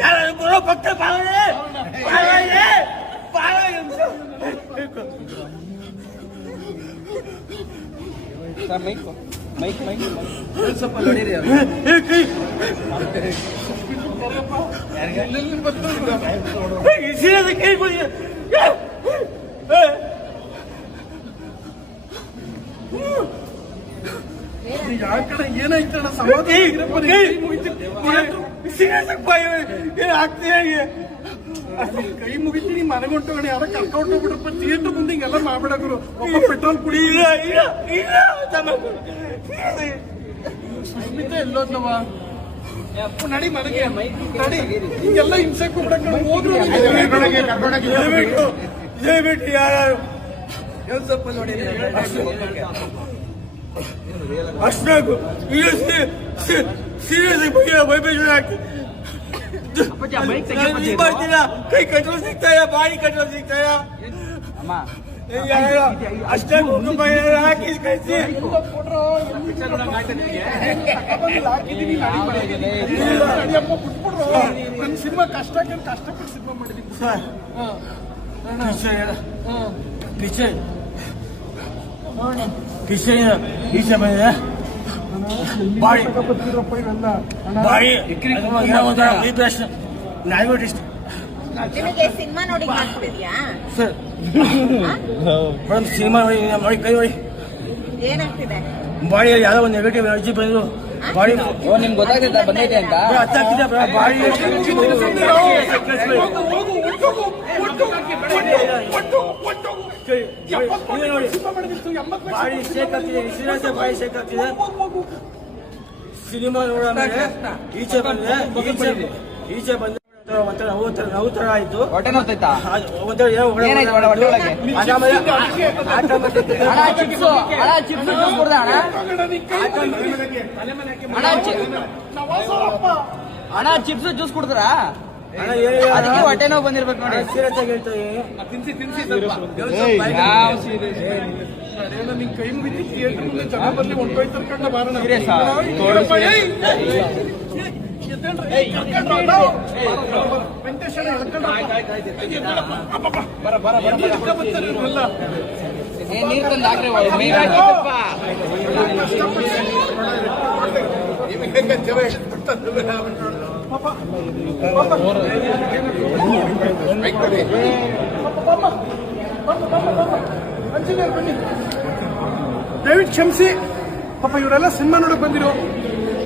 ಯಾರು ಬರೋ ಪಕ್ಕ ಮೈಕ್ ಸ್ವಲ್ಪ ನೋಡಿರಿ ಯಾಕಡೆ ಏನಾಯ್ತಣ್ಣ ಕೈ ಮುಗಿತೀನಿ ಮನೆಗೆ ಹೊಂಟೋಗಣಿ ಯಾರ ಕರ್ಕೊಂಡು ಹೋಗ್ಬಿಡ್ರಪ್ಪ ಥಿಯೇಟರ್ ಮುಂದೆ ಹಿಂಗೆಲ್ಲ ಮಾಡ್ಬಿಡಕ್ರು ಒಬ್ಬ ಪೆಟ್ರೋಲ್ ಕುಡಿ ಎಲ್ಲೋದ್ನವ ನಡಿ ಮನೆಗೆ ನಡಿ ಹಿಂಗೆಲ್ಲ ಹಿಂಸೆ ಹೋದ್ರು ದಯವಿಟ್ಟು ಯಾರು ಸ್ವಲ್ಪ ನೋಡಿ ಅಷ್ಟಾಗು ಸೀರಿಯಸ್ ವೈಬ್ರೇಷನ್ ಆಗ್ತದೆ ಕೈ ಕಂಟ್ರೋಲ್ ಸಿಗ್ತಾಯ ಬಾಡಿ ಕಂಟ್ರೋಲ್ ಸಿಗ್ತಾಯ ಅಷ್ಟಾಗು ಹಾಕಿ ಕಳಿಸಿ ಸಿನಿಮಾ ಕಷ್ಟಪಟ್ಟು ಸಿನಿಮಾ ಮಾಡಿದ್ದೀನಿ ಸರ್ ಕಿಶನ್ ಬಂದಿದೆ ಬಾಡಿ ಸಿನಿಮಾ ನೋಡಿ ಸರ್ ಮೇಡಮ್ ಸಿನಿಮಾ ನೋಡಿ ಕೈ ನೋಡಿ ಏನಾಗ್ತಿದೆ ಬಾಡಿಯಲ್ಲಿ ಯಾವ್ದೋ ಒಂದು ನೆಗೆಟಿವ್ ಎನರ್ಜಿ ಬಂದ್ರು ಬಾಡಿ ನಿಮ್ಗೆ ಗೊತ್ತಾಗ್ತೈತಾ ಬಂದೈತೆ ಅಂತ ಬಾಡಿ ಬಾಡಿ ಶೇಕ್ ಆಗ್ತಿದೆ ಸೀರಿಯಸ್ ಬಾಡಿ ಶೇಕ್ ಆಗ್ತಿದೆ ಸಿನಿಮಾ ನೋಡ ಈಚೆ ಬಂದ್ರೆ ಈಚೆ ಬಂದ್ರೆ ಒಂಥರ ನೋವು ತರ ಆಯ್ತು ಹೊಟ್ಟೆ ನೋಡ್ತೈತಾ ಒಂಥರ ಅಣ್ಣ ಚಿಪ್ಸ್ ಜ್ಯೂಸ್ ಕುಡ್ತಾರಾ ಅದಕ್ಕೆ ಹೊಟ್ಟೆ ನೋವು ಬಂದಿರ್ಬೇಕು ನೋಡಿ ಸೀರಿಯಸ್ ಆಗಿ ಹೇಳ್ತಾ ನಿನ್ ಕೈ ಮುಗಿದು ಥಿಯೇಟರ್ ಮುಂದೆ ಜನ ಬರ್ಲಿ ಹೊಂಟೋಯ್ತಾರ ಕಂಡ ಬಾರಣ ವೆಂಕಟೇಶ್ವರ ನೀರು ತಂದು ಹಾಕ್ರಿ ದಯವಿಟ್ಟು ಕ್ಷಮಿಸಿ ಪಾಪ ಇವರೆಲ್ಲ ಸಿನಿಮಾ ನೋಡಕ್ ಬಂದಿರೋ